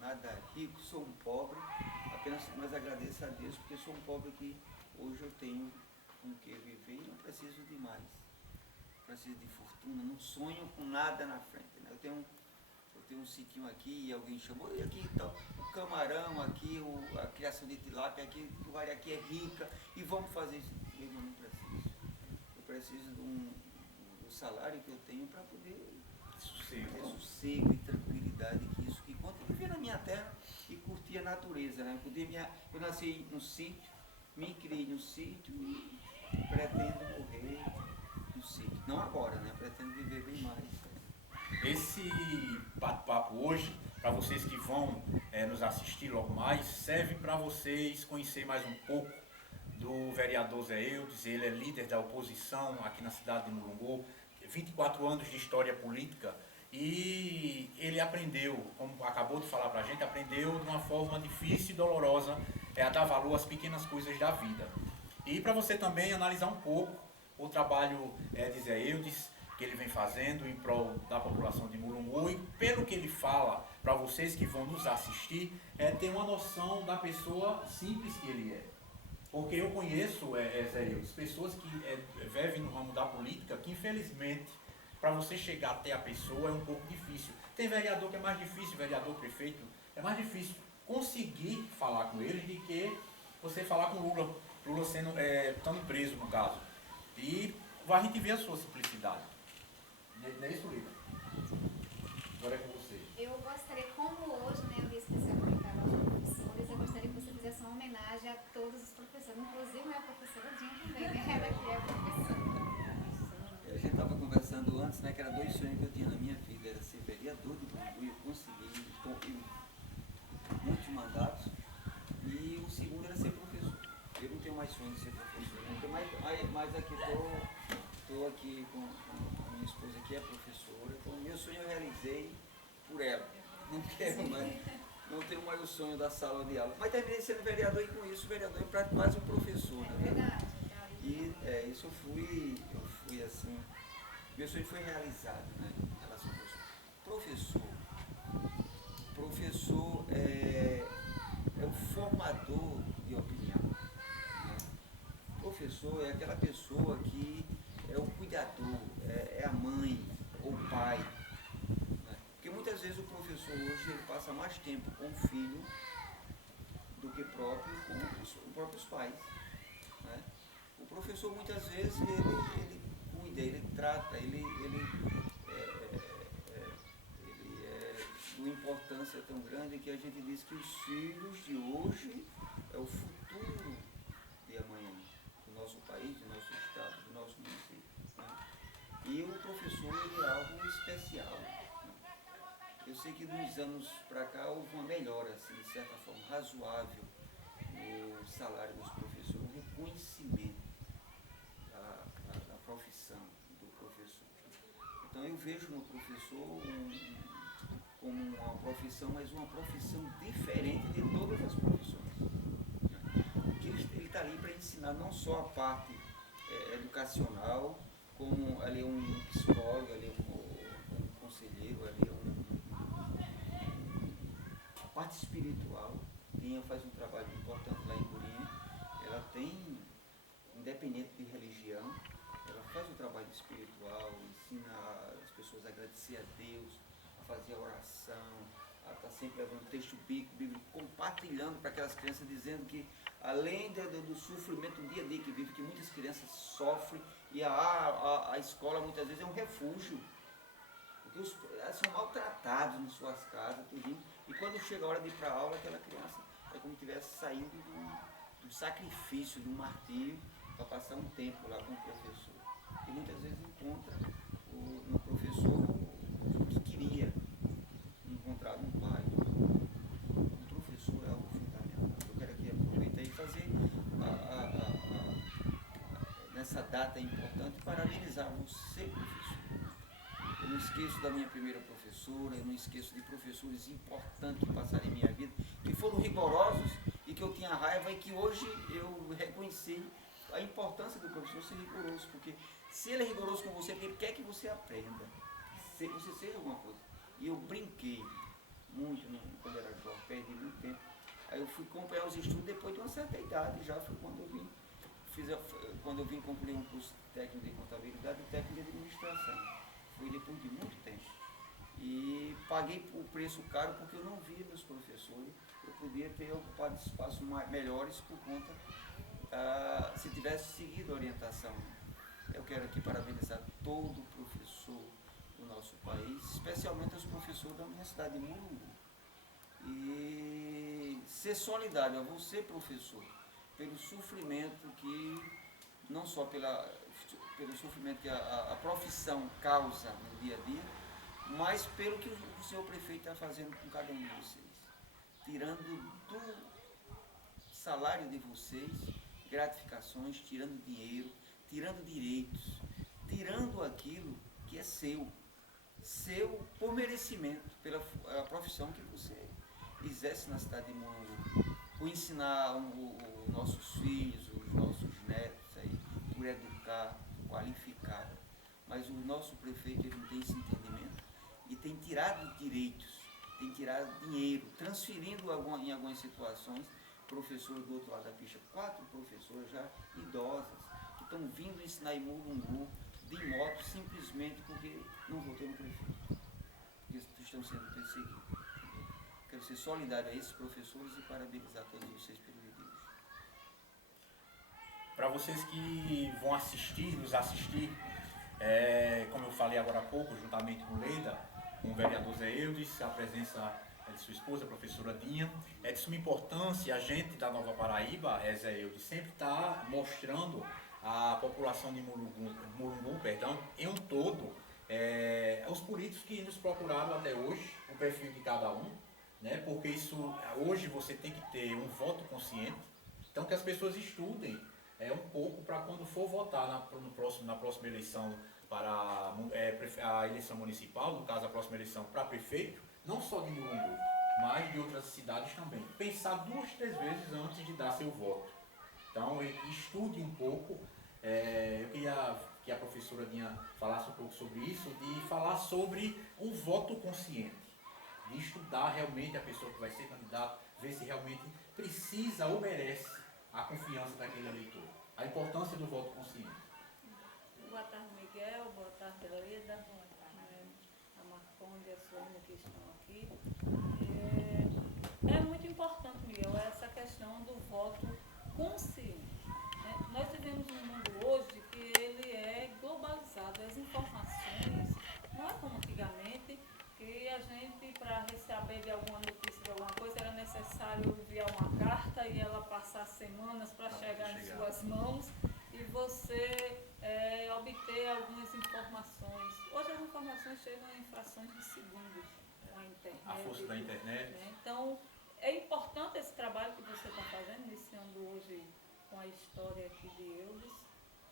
nada rico, sou um pobre, mas agradeço a Deus porque sou um pobre que hoje eu tenho com o que viver e não preciso de mais. Não preciso de fortuna, não sonho com nada na frente, né? Eu tenho um sitinho aqui e alguém chamou, e aqui então, o camarão aqui, a criação de tilápia aqui, o vale aqui é rica, e vamos fazer isso. Eu não preciso. Eu preciso do salário que eu tenho para poder ter sossego e tranquilidade, que enquanto eu viver na minha terra e curtir a natureza, né? Eu nasci no sítio, me criei no sítio e pretendo morrer no sítio. Não agora, né? Pretendo viver bem mais. Esse bate-papo hoje, para vocês que vão nos assistir logo mais, serve para vocês conhecer mais um pouco do vereador Zé Eudes. Ele é líder da oposição aqui na cidade de Mulungu, 24 anos de história política, e ele aprendeu, como acabou de falar para a gente, aprendeu de uma forma difícil e dolorosa a dar valor às pequenas coisas da vida. E para você também analisar um pouco o trabalho de Zé Eudes, que ele vem fazendo em prol da população de Mulungu, e pelo que ele fala para vocês que vão nos assistir, ter uma noção da pessoa simples que ele é. Porque eu conheço, Zé Eudes, pessoas que vivem no ramo da política, que infelizmente, para você chegar até a pessoa é um pouco difícil. Tem vereador que é mais difícil, vereador, prefeito, é mais difícil conseguir falar com eles do que você falar com Lula estando preso, no caso. E a gente vê a sua simplicidade. Não é isso, Lívia? Agora é com você. Eu gostaria, como hoje, né, o dia especial dedicado aos professores, eu gostaria que você fizesse uma homenagem a todos os professores, inclusive minha professora Dinha também, né? Ela que é professora. A gente estava conversando antes, né, que era 2 sonhos que eu tinha na minha vida, era ser vereador de Mulungu, e eu consegui muitos mandatos, e o segundo era ser professor. Eu não tenho mais sonho de ser professor. Não tenho mais aqui estou aqui com a minha esposa que é professora. Então, meu sonho eu realizei por ela. Não quero mais. Não tenho mais o sonho da sala de aula. Mas terminei sendo vereador e com isso o vereador é quase um professor, né? Verdade. E isso eu fui assim, meu sonho foi realizado, né, em relação ao professor. Professor é o formador de opinião. Né? Professor é aquela pessoa que é o cuidador, é a mãe ou o pai. Né? Porque muitas vezes o professor hoje ele passa mais tempo com o filho do que com os próprios pais. Né? O professor muitas vezes ele cuida, ele trata, ele de uma importância tão grande que a gente diz que os filhos de hoje é o futuro de amanhã, do nosso país, do nosso estado, do nosso município. Né? E o professor ele é algo especial. Né? Eu sei que nos anos para cá houve uma melhora, assim, de certa forma, razoável no salário dos professores, um reconhecimento da profissão do professor. Então eu vejo no professor como uma profissão, mas uma profissão diferente de todas as profissões. Porque ele está ali para ensinar não só a parte educacional, como ali um psicólogo, ali um conselheiro, ali a parte espiritual. Dinha faz um trabalho importante lá em Curinha. Ela tem, independente de religião, ela faz um trabalho espiritual, ensina as pessoas a agradecer a Deus, a fazer a oração, a estar sempre levando texto bíblico, compartilhando para aquelas crianças, dizendo que além do sofrimento do dia a dia que vive, que muitas crianças sofrem, e a escola muitas vezes é um refúgio, porque elas são maltratados em suas casas, tudinho, e quando chega a hora de ir para a aula, aquela criança é como se estivesse saindo do sacrifício, do martírio, para passar um tempo lá com o professor. E muitas vezes encontra no professor o que queria encontrar no pai. O professor é algo fundamental. Eu quero aqui aproveitar e fazer nessa data importante, parabenizar você, professor. Eu não esqueço da minha primeira professora, eu não esqueço de professores importantes que passaram em minha vida, que foram rigorosos e que eu tinha raiva e que hoje eu reconheci a importância do professor ser rigoroso, porque se ele é rigoroso com você, ele quer que você aprenda, que você seja alguma coisa. E eu brinquei muito quando era jovem, perdi muito tempo. Aí eu fui acompanhar os estudos depois de uma certa idade, já foi quando eu vim concluir um curso técnico de contabilidade e técnico de administração. Foi depois de muito tempo. E paguei o preço caro porque eu não via meus professores. Eu podia ter ocupado espaços melhores por conta, se tivesse seguido a orientação. Eu quero aqui parabenizar todo professor do nosso país, especialmente os professores da minha cidade de Mulungu. E ser solidário a você, professor, pelo sofrimento que, não só pelo sofrimento que a profissão causa no dia a dia, mas pelo que o senhor prefeito está fazendo com cada um de vocês. Tirando do salário de vocês gratificações, tirando dinheiro, tirando direitos, tirando aquilo que é seu por merecimento, pela profissão que você exerce na cidade de Mulungu, por ensinar os nossos filhos, os nossos netos, aí, por educar, qualificar. Mas o nosso prefeito ele não tem esse entendimento e tem tirado direitos, tem tirado dinheiro, transferindo em algumas situações, professores do outro lado da pista, 4 professoras já idosas, que estão vindo ensinar em Mulungu de moto simplesmente porque não votou no prefeito, porque estão sendo perseguidos. Quero ser solidário a esses professores e parabenizar todos vocês pelo vídeo. Para vocês que vão nos assistir, como eu falei agora há pouco, juntamente com Leida, com o vereador Zé Eudes, a presença de sua esposa, a professora Dinha, é de suma importância a gente da Nova Paraíba, Zé Eudes, sempre está mostrando a população de Mulungu, em um todo, os políticos que nos procuraram até hoje, o perfil de cada um, né? Porque hoje você tem que ter um voto consciente, Então que as pessoas estudem um pouco para quando for votar na próxima eleição para a eleição municipal, no caso a próxima eleição para prefeito, não só de Murungu, mas de outras cidades também. Pensar 2, 3 vezes antes de dar seu voto. Então estude um pouco. Eu queria que a professora Dinha falasse um pouco sobre isso, de falar sobre um voto consciente, de estudar realmente a pessoa que vai ser candidato, ver se realmente precisa ou merece a confiança daquele eleitor. A importância do voto consciente. Boa tarde, Miguel. Boa tarde, Leda. A Marconde e a Suana que estão aqui. É muito importante, Miguel, essa questão do voto consciente. Nós vivemos num mundo hoje que ele é globalizado. As informações, não é como antigamente, que a gente, para receber de alguma notícia de alguma coisa, era necessário enviar uma carta e ela passar semanas para chegar em suas mãos e você obter algumas informações. Hoje as informações chegam em frações de segundos com a internet. A força da internet. Então, é importante esse trabalho que você está fazendo, iniciando hoje com a história aqui de Eudes,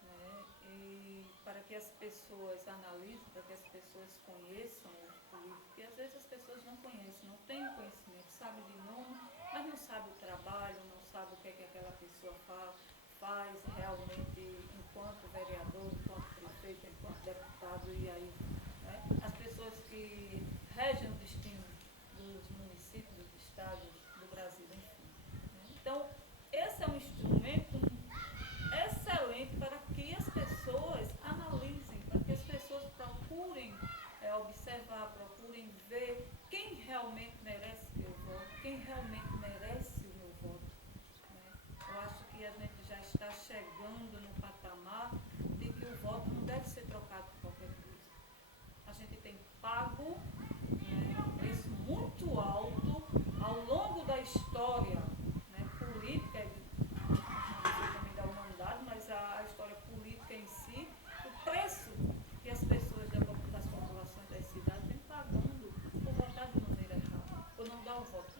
né? E para que as pessoas analisem, para que as pessoas conheçam o político, porque às vezes as pessoas não conhecem, não têm conhecimento, sabem de nome, mas não sabem o trabalho, não sabem o que é que aquela pessoa faz realmente enquanto vereador, enquanto prefeito, enquanto deputado, e aí, né? As pessoas que regem o destino dos municípios, dos estados, do Brasil, enfim, né? Então, esse é um instrumento excelente para que as pessoas analisem, para que as pessoas procurem observar, procurem ver quem realmente merece meu voto, quem realmente merece o meu voto, né? Eu acho que a gente já está chegando no patamar de que o voto não deve ser trocado por qualquer coisa. A gente tem pago um preço muito alto ao longo da história, né, política, também da humanidade, mas a história política em si, o preço que as pessoas das populações das cidades vêm pagando por votar de maneira errada, por não dar o voto.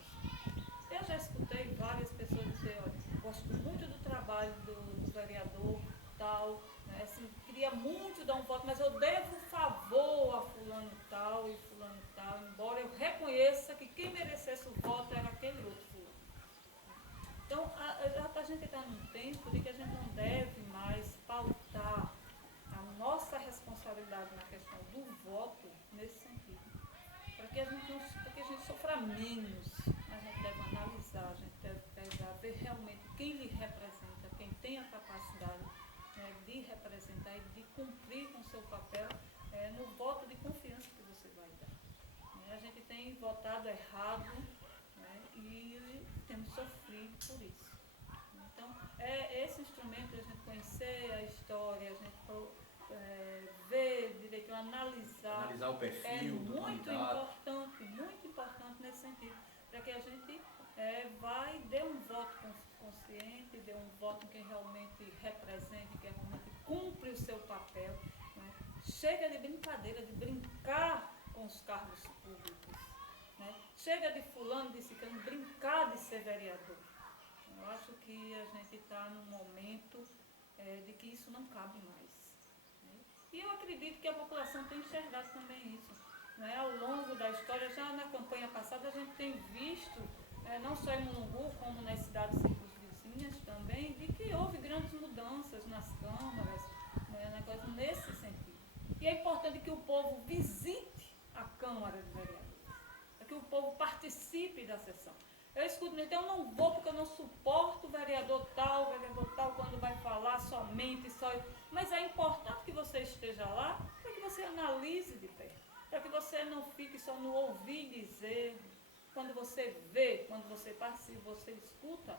Eu já escutei várias pessoas dizer, olha, gosto muito do trabalho do vereador, tal, né, assim, queria muito dar um voto, mas eu devo favor a fulano tal e fulano tal, embora eu reconheça que quem merecesse o voto era aquele outro fulano. Então, a gente está num tempo de que a gente não deve mais pautar a nossa responsabilidade na questão do voto nesse sentido. Para que a gente sofra menos, a gente deve analisar, a gente deve pegar, ver realmente quem lhe representa, quem tem a capacidade, né, de representar e de cumprir com o seu papel no voto de confiança que você vai dar. A gente tem votado errado, né, e temos sofrido por isso. Então, esse instrumento, a gente conhecer a história, a gente ver direito, analisar o perfil do candidato. Muito importante nesse sentido, para que a gente dê um voto consciente, dê um voto em quem realmente represente, que realmente cumpre o seu papel, né? Chega de brincadeira, de brincar com os cargos públicos, né? Chega de fulano, de ciclano, brincar de ser vereador. Eu acho que a gente está num momento de que isso não cabe mais, né? E eu acredito que a população tem enxergado também isso, né? Ao longo da história, já na campanha passada, a gente tem visto, não só em Mulungu, como nas cidades circunvizinhas também, de que houve grandes mudanças nas câmaras, né, nesse sentido. E é importante que o povo visite a Câmara de Vereadores, que o povo participe da sessão. Eu escuto, então eu não vou porque eu não suporto o vereador tal, quando vai falar somente, só. Mas é importante que você esteja lá para que você analise de perto, para que você não fique só no ouvir dizer. Quando você vê, quando você participa, você escuta,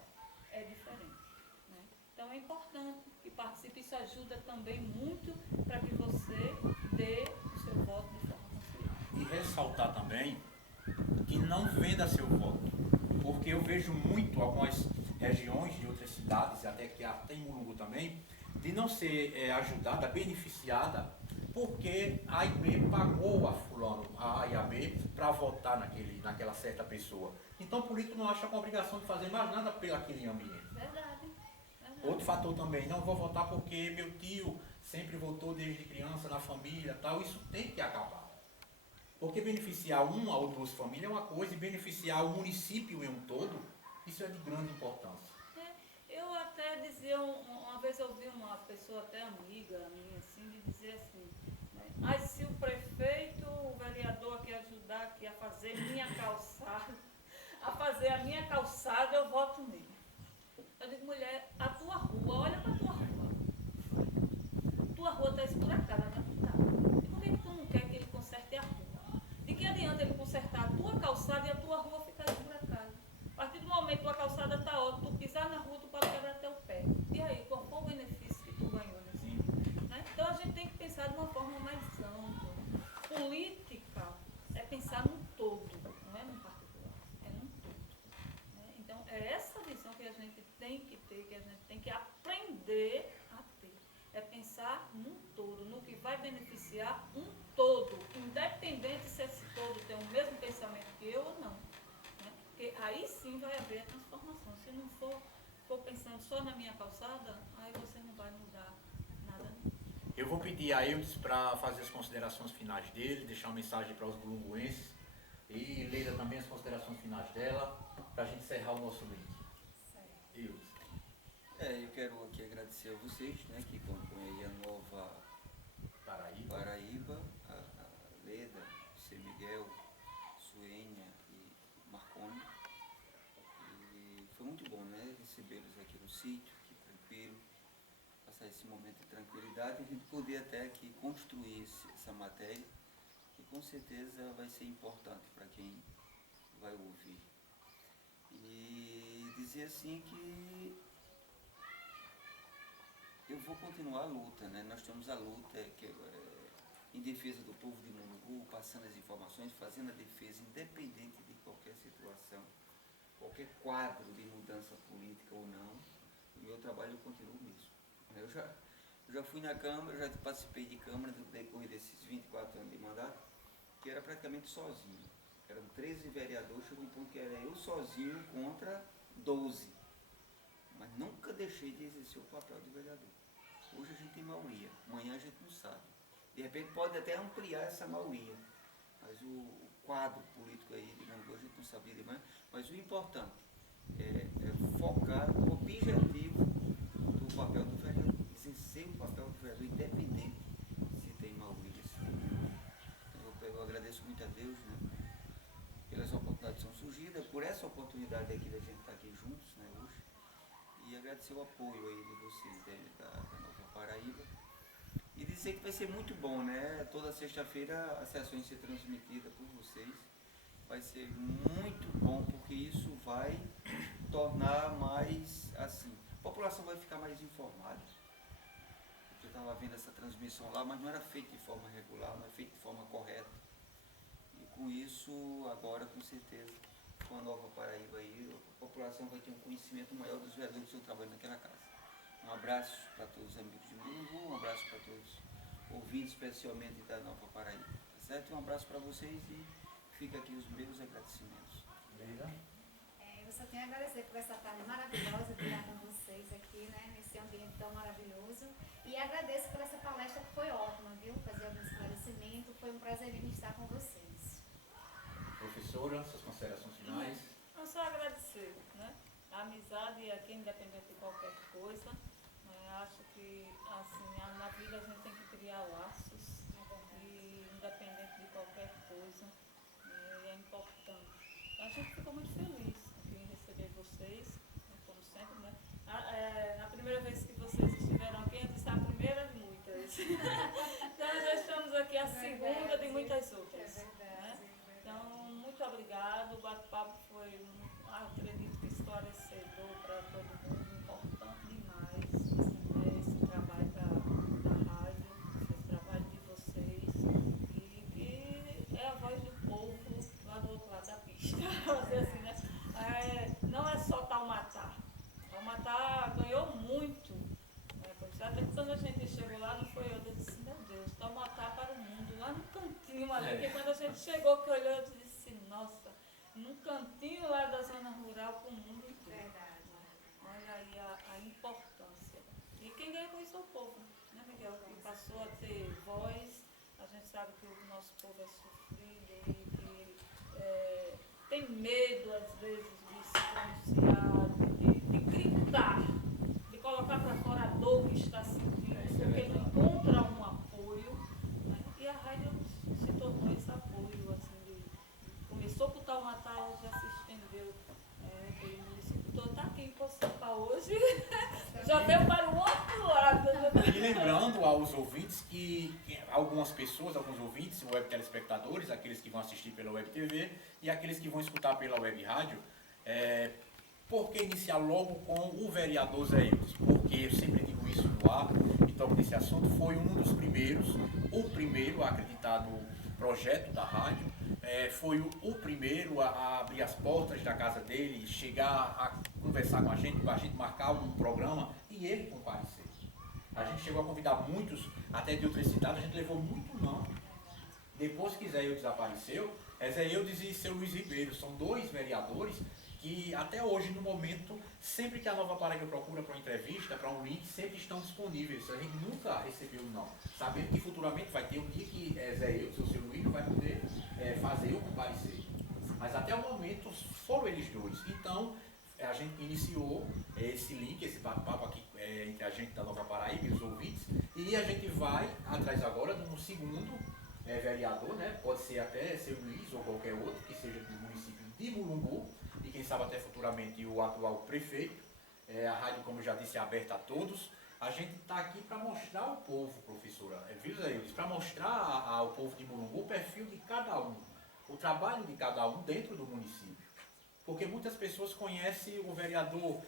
é diferente, né? Então é importante que participe, isso ajuda também muito para que você dê o seu voto de forma consciente. E ressaltar também que não venda seu voto, porque eu vejo muito algumas regiões de outras cidades, até que até em Mulungu também, de não ser ajudada, beneficiada, porque a A e B pagou a fulano, a A e a B, para votar naquela certa pessoa. Então o político não acha com a obrigação de fazer mais nada pelo aquele ambiente. Verdade. Outro fator também, não vou votar porque meu tio sempre votou desde criança na família, tal, isso tem que acabar. Porque beneficiar uma ou duas famílias é uma coisa e beneficiar o município em um todo, isso é de grande importância. Eu até dizia, uma vez eu ouvi uma pessoa até amiga minha assim, de dizer assim, né, mas se o prefeito, o vereador aqui ajudar aqui a fazer a minha calçada, eu voto nele. Eu digo, mulher, a tua rua, olha pra tua rua. Tua rua está esburacada, não está? E por que tu não quer que ele conserte a rua? De que adianta ele consertar a tua calçada e a tua rua ficar esburacada? A partir do momento que tua calçada está ótima, tu pisar na rua, tu pode quebrar teu pé. E aí, qual foi o benefício que tu ganhou nesse? Né? Então a gente tem que pensar de uma forma mais ampla. Política é pensar no todo, não é no particular, é no todo. Né? Então é essa visão que a gente tem que ter, que a gente tem que aprender a ter. É pensar num todo, no que vai beneficiar um todo, independente se esse todo tem o mesmo pensamento que eu ou não. Né? Porque aí sim vai haver a transformação. Se não for pensando só na minha calçada, aí você não vai mudar nada. Eu vou pedir a Eudes para fazer as considerações finais dele, deixar uma mensagem para os bulunguenses e Leila também as considerações finais dela, para a gente encerrar o nosso link. Eudes. Eu quero aqui agradecer a vocês, né, que compõem aí a Nova Paraíba, a Leda, C. Miguel, Suênia e Marconi. E foi muito bom, né, recebê-los aqui no sítio, aqui tranquilo, passar esse momento de tranquilidade e a gente poder até aqui construir essa matéria, que com certeza vai ser importante para quem vai ouvir. E dizer assim que eu vou continuar a luta, né? Nós temos a luta em defesa do povo de Mulungu, passando as informações, fazendo a defesa independente de qualquer situação, qualquer quadro de mudança política ou não. O meu trabalho continua o mesmo. Eu já fui na Câmara, já participei de Câmara no decorrer desses 24 anos de mandato, que era praticamente sozinho. Eram 13 vereadores, chegou um ponto que era eu sozinho contra 12. Mas nunca deixei de exercer o papel de vereador. Hoje a gente tem maioria, amanhã a gente não sabe. De repente pode até ampliar essa maioria, mas o quadro político aí de Mulungu a gente não sabia demais. Mas o importante é focar no objetivo do papel do vereador, exercer o papel do vereador independente se tem maioria, se tem minoria. Então eu agradeço muito a Deus, né, pelas oportunidades que são surgidas, por essa oportunidade aqui da gente estar aqui juntos, né, hoje. E agradecer o apoio aí de vocês da Nova Paraíba. E dizer que vai ser muito bom, né? Toda sexta-feira as sessões ser transmitidas por vocês. Vai ser muito bom, porque isso vai tornar mais, assim, a população vai ficar mais informada. Eu estava vendo essa transmissão lá, mas não era feita de forma regular, não é feita de forma correta. E com isso, agora com certeza, com a Nova Paraíba aí, a população vai ter um conhecimento maior dos vereadores que estão trabalhando naquela casa. Um abraço para todos os amigos de Mulungu, um abraço para todos os ouvintes, especialmente da Nova Paraíba. Tá certo? Um abraço para vocês e fica aqui os meus agradecimentos. Leila? Eu só tenho a agradecer por essa tarde maravilhosa de estar com vocês aqui, né, nesse ambiente tão maravilhoso. E agradeço por essa palestra que foi ótima, viu? Fazer algum esclarecimento. Foi um prazer em estar com vocês. Professora, suas considerações finais? Eu só agradecer, né? A amizade aqui, independente de qualquer coisa. Acho que assim, na vida a gente tem que criar laços, e independente de qualquer coisa, é importante. A gente ficou muito feliz em receber vocês, como sempre, né? A primeira vez que vocês estiveram aqui, eu disse a primeira de muitas. Então já estamos aqui a segunda de muitas outras. Né? Então, muito obrigado. O bate-papo foi, acredito que esclarecedor para todo mundo, importante demais. Esse trabalho da rádio, esse trabalho de vocês, e que é a voz do povo lá do outro lado da pista. Assim, né? Não é só Taumatá. Taumatá ganhou muito. Até quando a gente chegou lá, não foi eu disse, meu Deus, Taumatá para o mundo, lá no cantinho ali, porque quando a gente chegou, que olhou, eu disse, nossa, num cantinho lá da zona rural para o mundo inteiro. Verdade. Olha aí a importância. ao povo, né, Miguel? Que passou a ter voz. A gente sabe que o nosso povo é sofrido e que tem medo, às vezes, de se pronunciar, de gritar, de colocar para fora a dor que está sentindo, porque não encontra um apoio, né? E a rádio se tornou esse apoio, assim, começou por Taubaté, já se estendeu pelo município todo. Está aqui em Pocipá hoje, já veio para o outro lado. E lembrando aos ouvintes que algumas pessoas, alguns ouvintes, web telespectadores, aqueles que vão assistir pela web TV e aqueles que vão escutar pela web rádio, por que iniciar logo com o vereador Zé Eudes? Porque eu sempre digo isso no ar, e toco nesse assunto, foi um dos primeiros, o primeiro a acreditar no projeto da rádio, foi o primeiro a abrir as portas da casa dele, chegar a conversar com a gente marcar um programa e ele comparecer. A gente chegou a convidar muitos, até de outras cidades, a gente levou muito não. Depois que Zé Eudes desapareceu, Zé Eudes e seu Luiz Ribeiro são dois vereadores que até hoje, no momento, sempre que a Nova Paraíba procura para uma entrevista, para um link, sempre estão disponíveis. A gente nunca recebeu não. Sabendo que futuramente vai ter um dia que Zé Eudes ou seu Luiz não vai poder fazer ou comparecer. Mas até o momento foram eles dois. Então, a gente iniciou esse link, esse bate-papo aqui entre a gente da Nova Paraíba e os ouvintes, e a gente vai atrás agora de um segundo vereador, né? Pode ser até seu Luiz ou qualquer outro, que seja do município de Mulungu, e quem sabe até futuramente o atual prefeito. A rádio, como eu já disse, é aberta a todos. A gente está aqui para mostrar ao povo, professora, viu, Zé Eudes? Para mostrar ao povo de Mulungu o perfil de cada um, o trabalho de cada um dentro do município. Porque muitas pessoas conhecem o vereador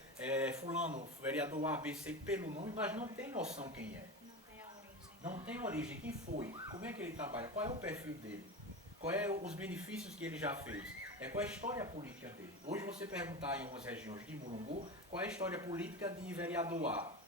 fulano, o vereador ABC pelo nome, mas não tem noção quem é. Não tem a origem. Não tem origem, quem foi, como é que ele trabalha, qual é o perfil dele, qual é os benefícios que ele já fez, qual é a história política dele. Hoje você perguntar em algumas regiões de Mulungu, qual é a história política de vereador A?